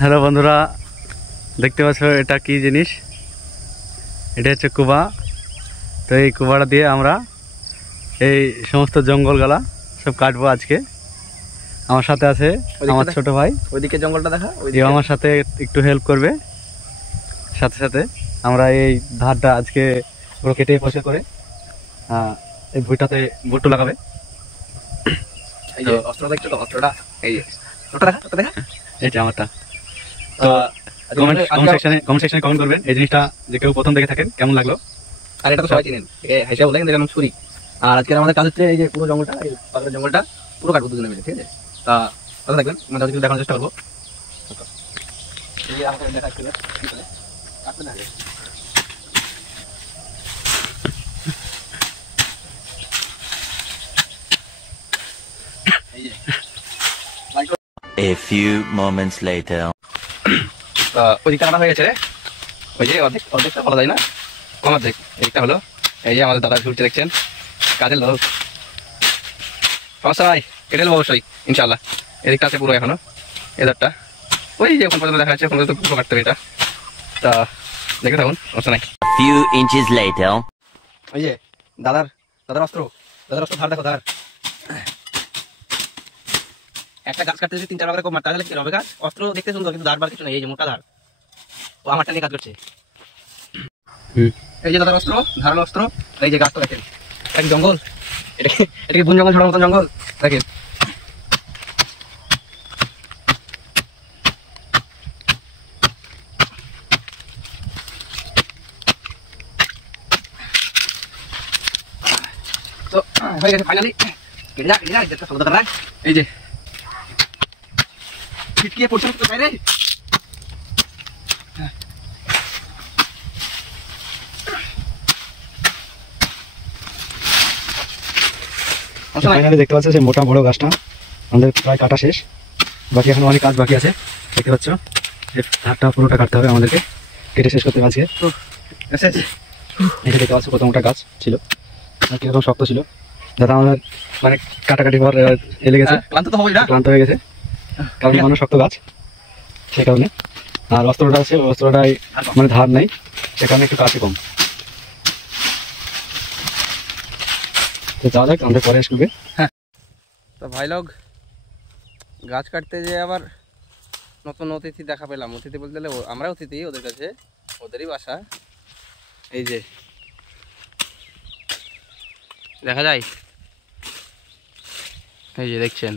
Hello বন্ধুরা, দেখতে পাচ্ছ এটা কি জিনিস? এটা হচ্ছে কুবা। তো এই কুবাটা দিয়ে আমরা এই সমস্ত জঙ্গলগুলা সব কাটবো আজকে। আমার সাথে আছে আমার ছোট ভাই, ওইদিকে জঙ্গলটা দেখা, ওইদিকে আমার সাথে একটু হেল্প করবে। সাথে সাথে আমরা এই ধারটা আজকে পুরো কেটে পরিষ্কার করে এই ভুঁইটাতে ভুট্টো লাগাবে। এই যে অস্ত্র দেখছো তো, অস্ত্রটা এই যে ওটা দেখা এই যে আমারটা। তো কমেন্ট সেকশনে কমেন্ট করবেন এই জিনিসটা, যে কেউ প্রথম দেখে থাকেন কেমন লাগলো। আর এটা তো সবাই চিনেন, হাইসা বলে কিন্তু ছুরি। আর আজকে আমাদের কাজ হচ্ছে এই যে পুরো জঙ্গলটা, এই পাথরের জঙ্গলটা পুরো কাটবো দুজনে মিলে, ঠিক আছে? তা কথা দেখবেন, আমরা কিছু দেখানোর চেষ্টা করবো। এই যে আমাকে দেখা যাচ্ছে কাটতে থাকে। A few moments later. ওইদিকটা কাটা হয়ে গেছে, ওই যে অর্ধেকটা বলা যায় না, কম অর্ধেক। এইটা হলো এই যে আমাদের দাদা ঘুরছে, দেখছেন কাজের লোক। সমস্যা নাই, কেটে নেবো অবশ্যই ইনশাল্লাহ। এদিকটা আছে পুরো এখনো, এদারটা ওই যে ওখান পর্যন্ত দেখা যাচ্ছে, ওখান পর্যন্ত পুরো কাটতে হবে এটা। তা দেখে থাকুন, সমস্যা নাই। A few inches later. ওই যে দাদার অস্ত্র ধার দেখো, ধার। একটা গাছ কাটতে যদি 3-4 করে কম মারতে তাহলে কি হবে? গাছ অস্ত্র দেখতে সুন্দর, কিন্তু ধার বার কিছু নেই। এই যে মোটা ধার, ও আমারটা নিয়ে কাজ করছে। এই যে দাদার অস্ত্র, ধারালো অস্ত্র। এই যে গাছটা দেখেন, এক জঙ্গল, এটাকে বন জঙ্গল, ছোট মতন জঙ্গল দেখেন। তো হয়ে গেছে ফাইনালি, কেটে যা যেটা সব দরকার। এই যে ছিটকিয়ে পড়ছে তো বাইরে। ফাইনালি দেখতে পাচ্ছ যে মোটা বড় গাছটা আমাদের প্রায় কাটা শেষ, বাকি এখন অনেক কাজ বাকি আছে। দেখতে পাচ্ছ এই ধারটা পুরোটা কাটতে হবে আমাদেরকে, কেটে শেষ করতে হবে আজকে। এটা দেখতে পাচ্ছ কত মোটা গাছ ছিল আর কিরকম শক্ত ছিল। দাদা আমাদের মানে কাটাকাটি পর এলে গেছে, ক্লান্ত হয়ে গেছে, কারণ মানুষ শক্ত গাছ সে কারণে। আর অস্ত্রটা আছে, অস্ত্রটাই মানে ধার নেই, সে কারণে একটু কাছে কম। তো যাওয়া যাক, আমাদের পরে আসবে। হ্যাঁ, তো ভাই লোক গাছ কাটতে যে আবার নতুন অতিথি দেখা পেলাম। অতিথি বলতে গেলে আমরা অতিথি ওদের কাছে, ওদেরই বাসা। এই যে দেখা যায়, এই যে দেখছেন,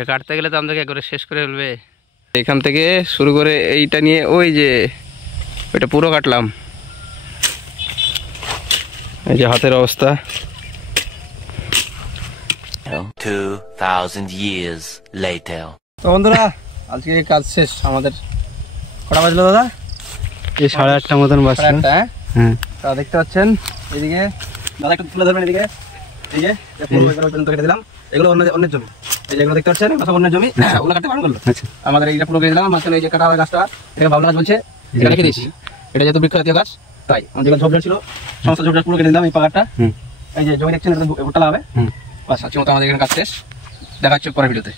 এ কাটতে গেলে তো আমাদেরকে একবারে শেষ করে ফেলবে। এখান থেকে শুরু করে এইটা নিয়ে ওই যে ওইটা পুরো কাটলাম। এই যে হাতের অবস্থা। 2000 years later. তো বন্ধুরা আজকে কাজ শেষ আমাদের। কটা বাজলো দাদা? এই 8:30 মতন বাজছে। হ্যাঁ, তা দেখতে পাচ্ছেন এদিকে দাদা একটু তুলে ধরবেন এদিকে। এই যে পর্যন্ত কেটে দিলাম, এগুলো অন্যের জমি। এই যেগুলো দেখতে পাচ্ছেন সব অন্যের জমি, ওগুলো কাটতে পারবেন। আমাদের এইটা পুরো কেটে দিলাম, মাঝখানে এই যে কাটা গাছটা, এটা ভাবলা গাছ বলছে, এটা রেখে দিয়েছি। এটা যেহেতু বৃক্ষ জাতীয় গাছ, তাই যেগুলো ঝোপঝাড় ছিল সমস্ত ঝোপঝাড় পুরো কেটে দিলাম। এই পাকাটা এই যে জমি দেখছেন, এটা ভুট্টা লাগাবে। বাস আজকের মতো আমাদের এখানে কাজ শেষ। দেখা হচ্ছে পরের ভিডিওতে।